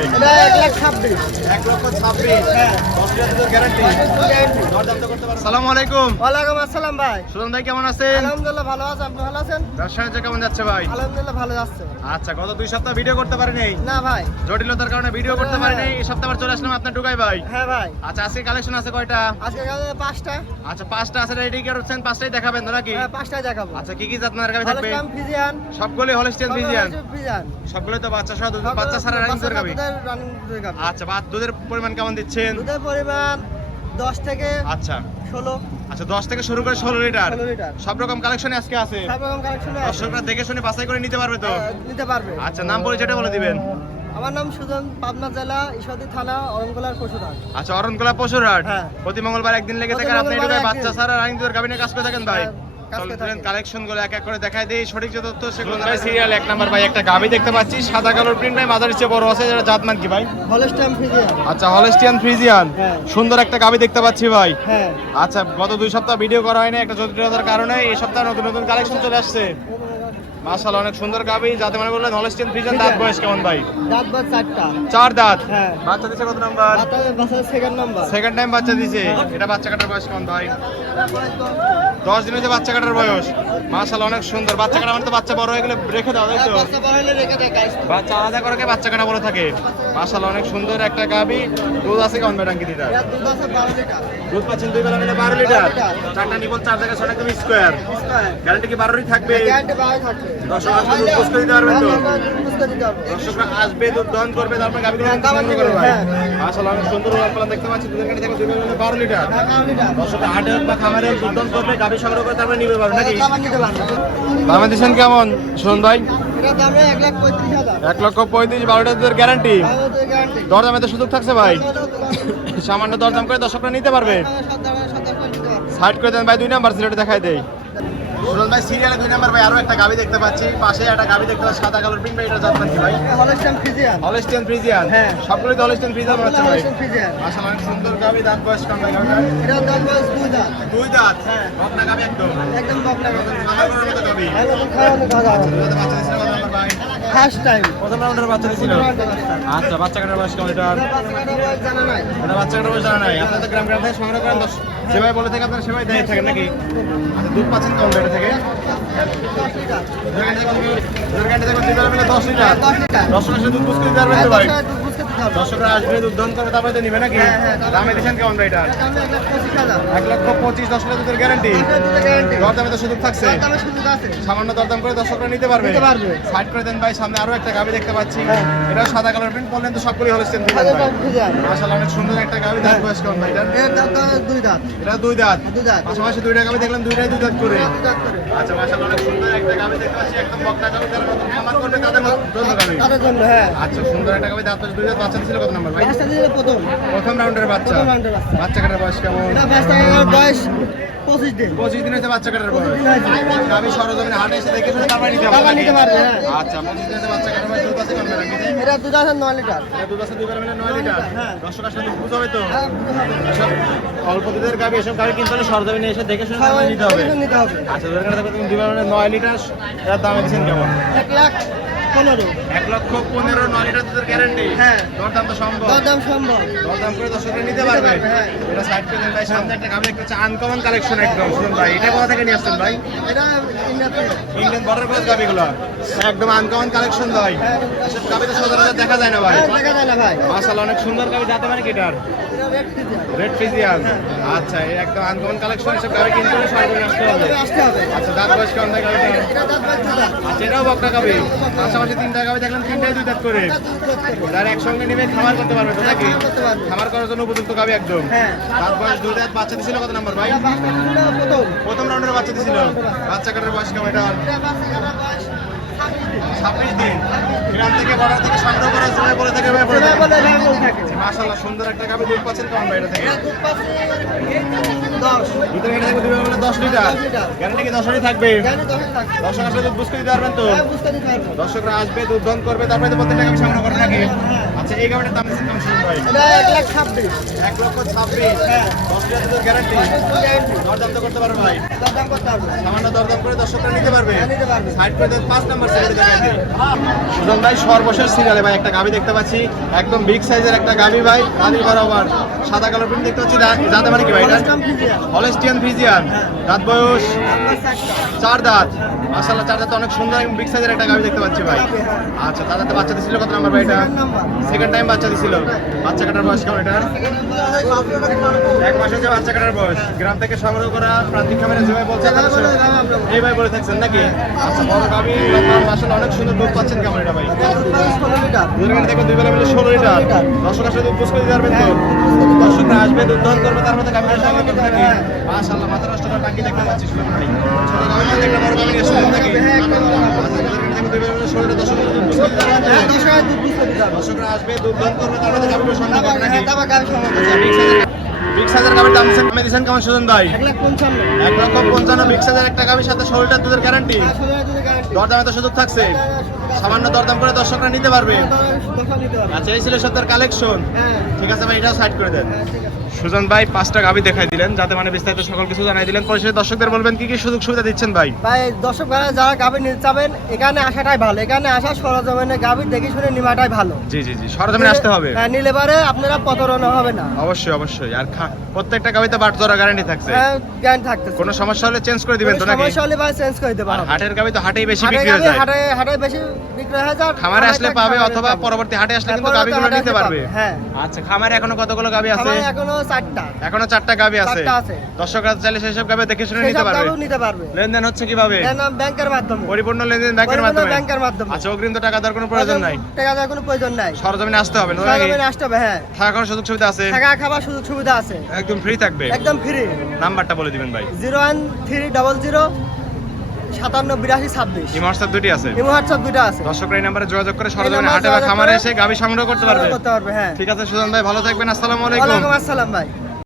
ভাই? এটা 1,26,000। 1,26,000। হ্যাঁ। 10 লিটার গ্যারান্টি। দরদাম তো করতে পারবেন। আসসালামু আলাইকুম। ওয়ালাইকুম আসসালাম ভাই। সুজন ভাই কেমন আছেন? আলহামদুলিল্লাহ ভালো আছি, আপনি ভালো আছেন? ব্যবসা বাণিজ্য কেমন যাচ্ছে ভাই? আলহামদুলিল্লাহ ভালো যাচ্ছে। আচ্ছা, গত 2 সপ্তাহ ভিডিও করতে পারি নাই, না ভাই। জটিলতার কারণে ভিডিও করতে পারি নাই। এই সপ্তাহ আবার চলে আসলাম আপনার ঢুকাই ভাই। হ্যাঁ ভাই। আচ্ছা, আজকে কালেকশন আছে কয়টা? আজকে গেলে 5টা। আচ্ছা, 5টা আছে, রেডি করছেন, 5টাই দেখাবেন তো নাকি? হ্যাঁ 5টাই দেখাবো। আচ্ছা, কি কি জাত মানের গাবি থাকবে? Holstein Friesian. সবগুলোই হলস্টিয়ান ফ্রিজিয়ান। ফ্রিজিয়ান। সবগুলোই তো বাচ্চা সহ বাচ্চা ছাড়া রানিং দুধের গাবি। রানিং দুধের গাবি। আচ্ছা, দুধের পরিমাণ কেমন দিচ্ছেন? দুধের পরিমাণ 10 থেকে আচ্ছা 16। আচ্ছা, 10 থেকে শুরু করে 16 লিটার। 16 লিটার। সব রকম কালেকশন আজকে আছে। সব রকম কালেকশন আছে। দর্শকরা দেখে শুনে বাছাই করে নিতে পারবে তো? নিতে পারবে। আচ্ছা, নাম পরিচয়টা বলে দিবেন। আমার নাম সুজন, পাবনা জেলা ঈশ্বরদী থানা অরণকোলার পশুরহাট। আচ্ছা, অরণকোলা পশুরহাট। হ্যাঁ। প্রতি মঙ্গলবার একদিন লেগে থাকে, প্রতি আপনি মঙ্গলবার এটাকে একদিন। বাচ্চা ছাড়া রানিং দুধের গাবিনে কাজ করে থাকেন ভাই? কাজ করে থাকি। কালেকশন গুলো এক এক করে দেখাই দেই, সঠিক যে তথ্য সেগুলো ভাই। সিরিয়াল 1 নাম্বার ভাই, একটা গাবি দেখতে পাচ্ছি, সাদা কালোর প্রিন্ট ভাই, মাঝারি চেয়ে বড় আছে, যেটা জাতমান কি ভাই? Holstein Friesian. আচ্ছা, হলস্টিয়ান ফ্রিজিয়ান। হ্যাঁ। সুন্দর একটা গাবি দেখতে পাচ্ছি ভাই। হ্যাঁ। আচ্ছা, গত 2 সপ্তাহ ভিডিও করা হয়নি একটা জটিলতার কারণে, এই সপ্তাহে নতুন নতুন কালেকশন চলে আসছে। মাশাআল্লাহ, অনেক সুন্দর গাবি, যাতে মানে বললেন হলস্টিয়ান ফ্রিজিয়ান। দাঁত বয়স কেমন ভাই? দাঁত বাদ 4টা। 4 দাঁত। হ্যাঁ। বাচ্চা দিছে কত নাম্বার? বাচ্চাদের সেকেন্ড নাম্বার। সেকেন্ড টাইম বাচ্চা দিছে। এটা বাচ্চা কাটার বয়স কেমন ভাই? 10 দিন হয়েছে বাচ্চা কাটার বয়স। মাশাআল্লাহ, অনেক সুন্দর। বাচ্চা কাটা মানে তো বাচ্চা বড় হয়ে গেলে রেখে দাও, তাই তো? বাচ্চা বড় হলে রেখে দেয় গাইস। বাচ্চা আলাদা করে বাচ্চা কাটা বলে থাকে। মাশাআল্লাহ, অনেক সুন্দর একটা গাবি। দুধ আছে কেমন ভাই টাঙ্কি দিটা? এর দুধ আছে 12 লিটার। দুধ পাচ্ছেন 2 বেলা মিলে 12 লিটার। 12 লিটার। চারটা নিবল 4 জায়গায় 6 একদম স্কয়ার। গ্যারান্টি কি 12রই থাকবে? গ্যারান্টি 12 থাকবে। দর্শক আসলে দুধ পোস্ট করে দিতে পারবেন তো? বুঝতে দিতে হবে। দর্শকরা আসবে, দুধ দহন করবে, তারপর গাবিগুলো সংগ্রহ করবে ভাই। মাশাআল্লাহ, অনেক সুন্দর উলান দেখতে পাচ্ছি। দুধের গাড়ি থেকে 2 বেলা মিলে 12 লিটার। 12 লিটার। দর্শকরা হাটে বা খামারে দুধ দহন করবে, গাবি সংগ্রহ করে তারপরে নিবে পারবে নাকি? খাবার নিতে পারবে। দামে দিচ্ছেন কেমন শুনুন ভাই? এটা দাম 1,35,000। 1,35,000, 12 লিটার গ্যারান্টি। আমাদের গ্যারান্টি। দরদামে তো সুযোগ থাকছে ভাই, সামান্য দরদাম করে দর্শকরা নিতে পারবে। সাইড করে দেন ভাই, 2 নাম্বার সিলেটে দেখাই দেই। সুরজ ভাই, সিরিয়ালে 2 নাম্বার ভাই, আরো একটা গাবি দেখতে পাচ্ছি, পাশে একটা গাবি দেখতে পাচ্ছি, সাদা কালার প্রিন্ট ভাই, এটা জাতমান কি ভাই? Holstein Friesian. Holstein Friesian. হ্যাঁ। সবগুলোই তো হলস্টিয়ান ফ্রিজিয়ান মনে হচ্ছে ভাই। Holstein Friesian. আসলে অনেক সুন্দর গাবি। দাঁত বয়স কেমন ভাই গাবিটার? এটা দাম বয়স 2 দাঁত। 2 দাঁত। হ্যাঁ। বকনা গাবি একদম। একদম বকনা গাবি। খামার করার মতো গাবি। ভালো তো খাওয়ানো দাদা। দুধে বাচ্চা দিছিল কত নাম্বার ভাই? First time. প্রথম রাউন্ডের বাচ্চা দিছিল। আচ্ছা, বাচ্চা কাটার বয়স কেমন এটার? জানা নাই। এটা বাচ্চা কাটার বয়স জানা নাই। আপনারা তো গ্রাম থেকে সংগ্রহ করেন, সেভাবে বলে থেকে আপনারা সেভাবে দিয়ে থাকেন নাকি? আচ্ছা, দুধ পাচ্ছেন কেমন এটা থেকে? 10 লিটার। দুর্গান্ডি থেকে 2 বেলা মিলে 10 লিটার। 10 লিটার। দর্শক আসলে দুধ বুঝতে দিতে পারবেন তো ভাই? দুধ বুঝতে দিতে হবে। দর্শকরা আসবে, দুধ দহন করবে, তারপরে তো নিবে নাকি? হ্যাঁ, হ্যাঁ, দামে দিচ্ছেন কেমন ভাই এটা? দাম 1,25,000। 1,25,000, 10 লিটার দুধের গ্যারান্টি। দুধের গ্যারান্টি। দরদামে তো সুযোগ থাকছে। দামে সুযোগ আছে। সামান্য দরদাম করে দর্শকরা নিতে পারবে। নিতে পারবে। সাইড করে দেন ভাই, সামনে আরো একটা গাবি দেখতে পাচ্ছি। হ্যাঁ। এটাও সাদা কালার প্রিন্ট, বললেন তো সবগুলোই হলস্টিয়ান ফ্রিজিয়ান ভাই। Holstein Friesian. মাশাআল্লাহ, অনেক সুন্দর একটা গাবি। দাঁত বয়স কেমন ভাই এটার? এর দাম 2 দাঁত। এটা 2 দাঁত। 2 দাঁত। পাশাপাশি 2টা গাবি দেখলাম, 2টাই 2 দাঁত করে। 2 দাঁত করে। আচ্ছা, মাশাআল্লাহ, অনেক সুন্দর একটা গাবি দেখতে পাচ্ছি, একদম বকনা গাবি। যারা নতুন খামার করবে তাদের জন্য গাবি। তাদের জন্য হ্যাঁ। আচ্ছা, সুন্দর একটা গাবি। দাঁত বয়স 2 দাঁত। বাচ্চা ছিল কত নাম্বার ভাই? বাচ্চা দিলে প্রথম রাউন্ডের বাচ্চা। প্রথম রাউন্ডের বাচ্চা। বাচ্চা কাটার বয়স কেমন? এটা বাচ্চা বয়স 25 দিন। 25 দিন হয়েছে বাচ্চা কাটার বয়স। 25 দিন হয়েছে। গাবি সরজমিনে হাটে এসে দেখে শুনে তারপরে নিতে হবে তারপর নাকি? নিতে পারবে, হ্যাঁ। আচ্ছা, 25 দিন হয়েছে বাচ্চা কাটার বয়স। দুধ আছে কেমন রাখি? এটা দুধ আছে 9 লিটার। এটা দুধ আছে 2 বেলা মিলে 9 লিটার। হ্যাঁ। দর্শক আসলে দুধ বুঝ হবে তো? হ্যাঁ, দুধ হবে। এসব অল্প দুধের গাবি, এসব গাবি কিনতে হলে সরজমিনে এসে দেখে শুনে তারপরে নিতে হবে। নিতে হবে। আচ্ছা, দুধের গাড়ি তুমি 2 বেলা মিলে 9 লিটার। এটার দাম দিচ্ছেন কেমন? 1,15,000। 1,15,000, 9 লিটার দুধের গ্যারান্টি। হ্যাঁ। দরদাম তো সম্ভব। দাম সম্ভব। দরদাম করে দর্শকরা নিতে পারবে। হ্যাঁ। এটা সাইড করে দেন ভাই, সামনে একটা গাবি দেখতে হচ্ছে, আনকমন কালেকশন একদম। শুনুন ভাই, এটা কোথা থেকে নিয়ে আসছেন ভাই? এটা ইন্ডিয়াতে। ইন্ডিয়ান বর্ডার ক্রস গাবিগুলো একদম আনকমন কালেকশন ভাই। এসব গাবি তো সচরাচর দেখা যায় না ভাই। দেখা যায় না ভাই। মাশাআল্লাহ, অনেক সুন্দর গাবি। জাতে মানে কি এটার? এটা রেড ফ্রিজিয়ান। Red Friesian. আচ্ছা, এই একদম আনকমন কালেকশন। এসব গাবি কিনতে হলে সরজমিনে আসতে হবে। আসতে হবে। আচ্ছা, দাঁত বয়স কেমন ভাই গাবিটা? এটা দাঁত বাদ 2 দাঁত। আচ্ছা, এটাও বকনা গাবি। পাশাপাশি 3টা গাবি দেখলাম, 3টাই 2 দাঁত করে। যারা একসঙ্গে নিবে খামার করতে পারবে তো নাকি? করতে পারবে। খামার করার জন্য উপযুক্ত গাবি একদম। হ্যাঁ। দাঁত বয়স 2 দাঁত। বাচ্চা দিছিল কত নাম্বার ভাই? এটা বাচ্চা ছিল প্রথম। প্রথম রাউন্ডের বাচ্চা দিছিল। বাচ্চা কাটার বয়স কেমন এটা? এটা বাচ্চা কাটার বয়স 26 দিন। গ্রাম থেকে বর্ডার থেকে সংগ্রহ করা সময় বলে থেকে ভাই বলে এটা থাকে। বলে ভ্যাবল থাকে। মাশাআল্লাহ, সুন্দর একটা গাবি। দুধ পাচ্ছেন কেমন ভাই এটা থেকে? এটা দুধ পাচ্ছে 10। দুধের এটা থেকে 2 বেলা মিলে 10 লিটার। 10 লিটার। গ্যারান্টি কি 10 থাকবে? জানি 10 থাকে। দর্শক আসলে দুধ বুঝতে দিতে পারবেন তো? হ্যাঁ, বুঝতে দিতে পারবো। দর্শকরা আসবে, দুধ দহন করবে, তারপরে তো প্রত্যেকটা গাবি সংগ্রহ করবে নাকি? হ্যাঁ। আচ্ছা, এই গাবিটার দাম দিচ্ছেন কেমন শুনুন ভাই? এটা 1,26,000 1,26,000 হ্যাঁ 10 লিটার দুধের গ্যারান্টি। দরদাম তো করতে পারবে ভাই? দরদাম করতে হবে সামান্য দরদাম করে দর্শকরা নিতে পারবে। হ্যাঁ, নিতে পারবে। সাইড করে দেন 5 নাম্বার সিরিয়ালে দেখাই দিই। সুজন ভাই সর্বশেষ সিরিয়ালে ভাই একটা গাবি দেখতে পাচ্ছি, একদম বিগ সাইজের একটা গাবি ভাই, গাবি বরাবর সাদা কালার প্রিন্ট দেখতে পাচ্ছি। যাতে মানে কি ভাই এটা? Holstein Friesian. দাঁত বয়স 4 দাঁত। মাশাআল্লাহ 4 দাঁত, অনেক সুন্দর এবং বিগ সাইজের একটা গাবি দেখতে পাচ্ছি ভাই। আচ্ছা, দাদাতে বাচ্চা দিছিল কত নাম্বার ভাই এটা? সেকেন্ড টাইম বাচ্চা দিছিল। বাচ্চা কাটার বয়স কেমন এটা? 1 মাসের যে বাচ্চা কাটার বয়স। গ্রাম থেকে সংগ্রহ করা প্রান্তিক খামারে যে ভাই বলছে এই ভাই বলে থাকছেন নাকি? আচ্ছা, বড় গাবি মাশাআল্লাহ অনেক সুন্দর দুধ পাচ্ছেন কেমন এটা ভাই? 16 লিটার দুধের গাড়ি থেকে দুই বেলা মিলে 16 লিটার। দর্শক আসলে দুধ পুষ করে দিতে পারবেন তো? দর্শকরা আসবে, দুধ দহন করবে, তার মধ্যে গাবিটা সঙ্গে করবে নাকি? মাশাআল্লাহ মাথা নষ্ট করা টাঙ্কি দেখতে পাচ্ছি শুনুন ভাই। ছোট গাবির মধ্যে একটা বড় গাবি এসেছে নাকি? আচ্ছা, দুধের গাড়ি থেকে দুই বেলা মিলে 16 লিটার দর্শক দুধ পুষ করে দিতে পারবেন তো? দর্শকরা আসবে, দুধ দহন করবে, তার মধ্যে গাবিটা সঙ্গে করবে নাকি? বিগ সাইজের গাবির দাম দিচ্ছেন কেমন সুজন ভাই? 1,55,000 বিগ সাইজের একটা গাবির সাথে 16 লিটার দুধের গ্যারান্টি। দরদামে তো সুযোগ থাকছে, সামান্য দরদাম করে দর্শকরা নিতে পারবে। আচ্ছা, এই ছিল সত্যের কালেকশন। ঠিক আছে ভাই, এটাও সাইড করে দেন। সুজন ভাই 5টা গাবি দেখাই দিলেন, যাতে মানে বিস্তারিত সকল কিছু জানাই দিলেন। পরিশেষে দর্শকদের বলবেন কি কি সুযোগ সুবিধা দিচ্ছেন ভাই? ভাই দর্শক ভাইরা যারা গাভী নিতে চাবেন এখানে আসাটাই ভালো, এখানে আসা সরজমিনে গাভী দেখে শুনে নেওয়াটাই ভালো। জি জি জি, সরজমিনে আসতে হবে। হ্যাঁ, নিলে পারে আপনারা প্রতারণা হবে না। অবশ্যই অবশ্যই। আর প্রত্যেকটা গাবিতে বাট ধরা গ্যারান্টি থাকছে। হ্যাঁ, জ্ঞান থাকতেছে। কোনো সমস্যা হলে চেঞ্জ করে দিবেন তো নাকি? সমস্যা হলে ভাই চেঞ্জ করে দিতে আর পারো। হাটের গাবি তো হাটেই বেশি হাটে বিক্রি হয়ে যায়। হাটে বেশি বিক্রি হয়ে যায়। খামারে আসলে পাবে, অথবা পরবর্তী হাটে আসলে কিন্তু গাবিগুলো নিতে পারবে। হ্যাঁ। আচ্ছা, খামারে এখনো কতগুলো গাবি আছে? আমার এখনো 4টা। এখনো 4টা গাবি আছে। 4টা আছে। দর্শকরা চাইলে সেসব গাবি দেখে শুনে নিতে সেসব পারবে। গাভীও নিতে পারবে। লেনদেন হচ্ছে কিভাবে? এর নাম ব্যাংকের মাধ্যমে। পরিপূর্ণ লেনদেন ব্যাংকের পরিপূর্ণ মাধ্যমে। ব্যাংকের মাধ্যমে। আচ্ছা, অগ্রিম তো টাকা দেওয়ার কোনো প্রয়োজন নাই। টাকা দেওয়ার কোনো প্রয়োজন নাই। সরজমিনে আসতে হবে না? সরজমিনে আসতে হবে। হ্যাঁ, থাকা কোনো সুযোগ সুবিধা আছে? থাকা খাবার সুযোগ সুবিধা আছে। একদম ফ্রি থাকবে। একদম ফ্রি। নাম্বারটা বলে দিবেন ভাই। 01300 578226। এই হোয়াটসঅ্যাপ দুটি আছে। এই হোয়াটসঅ্যাপ দুটো আছে। দর্শকরা এই নাম্বারে যোগাযোগ করে এই সরজমিনে নাম্বারে হাটে বা যোগাযোগ খামারে করে এসে গাবি সংগ্রহ করতে পারবে। করতে পারবে। হ্যাঁ, ঠিক আছে সুজন ভাই, ভালো থাকবেন। আসসালামু আলাইকুম। ওয়ালাইকুম আসসালাম ভাই।